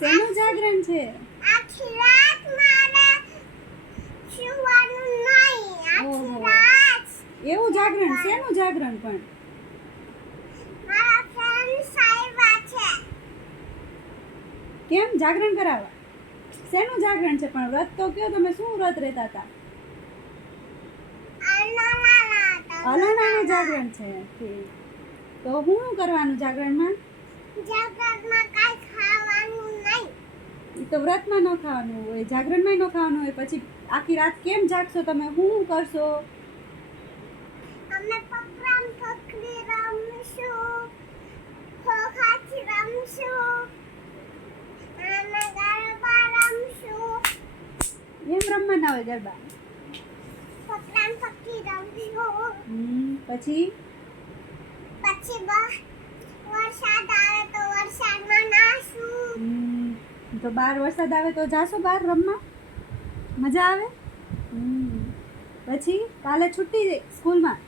શેનું જાગરણ છે? આખી રાત મારે સુવાનું નહીં. આખી ઓહો. રાત એવું જાગરણ? શેનું જાગરણ પણ? મારા ફ્રેન્ડ્સ આવ્યા છે. કેમ જાગરણ કરાવવા? શેનું જાગરણ છે પણ? વ્રત તો કયો, તમે શું વ્રત રહેતા હતા? અલાણાનું જાગરણ છે. ઠીક. તો હું કરવાનું જાગરણમાં? જાગરણમાં કાંઈ ખાવાનું નહીં. એ તો વ્રતમાં ન ખાવાનું હોય, જાગરણમાં ન ખાવાનું હોય. પછી આખી રાત કેમ જાગશો તમે? શું કરશો? અમે પકડમ પકડી રમશું, ખોખાથી રમશું, અને ગરબા રમશું. એમ રમવાના હોય ગરબા? પકડમ પકડી રમશું. પછી પછી વરસાદ આવે તો વરસાદમાં નાશું. તો બહાર વરસાદ આવે તો જાશો બહાર રમવા? મજા આવે? પછી કાલે છુટ્ટી સ્કૂલમાં?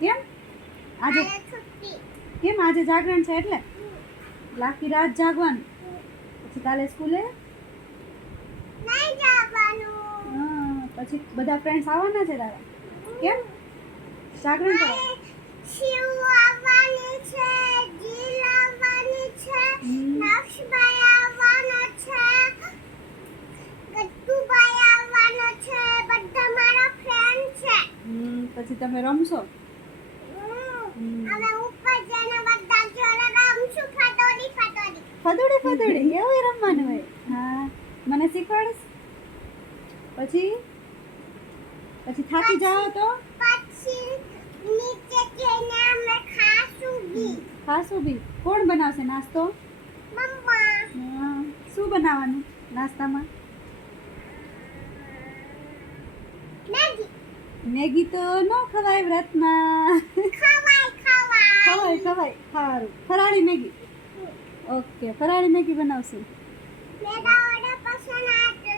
કેમ આજે? કાલે છુટ્ટી. કેમ આજે જાગરણ છે એટલે? આખી રાત જાગવાનું. પછી કાલે સ્કૂલે? નહીં જવાનું. પછી બધા ફ્રેન્ડ્સ આવવાના છે તારા? કેમ જાગરણ કરવા? શિવ આવવાની છે, જીલ આવવાની છે, નક્ષભાઈ આવવાનો છે, ગટ્ટુભાઈ આવવાનો છે. બધા મારા ફ્રેન્ડ છે. પછી તમે રમશો? અમે ઉપર જઈને બધા જોડે રમશું. ફટોડી ફટોડી. ફદોડી ફદોડી એવું રમવાનું હોય? હા, મને શીખવાડીશ? પછી થાકી જાઓ તો? પછી નીચે જઈને અમે ખાશું બી. ખાશું બી? કોણ બનાવશે નાસ્તો? મમ્મા. શું બનાવવાનું નાસ્તામાં? મેગી. મેગી તો ન ખવાય વ્રતમાં. ખવાય ખવાય. ખવાય સારું. ફરાળી મેગી? ઓકે, ફરાળી મેગી બનાવશું. મેરા ઓર્ડર પસંદ આવે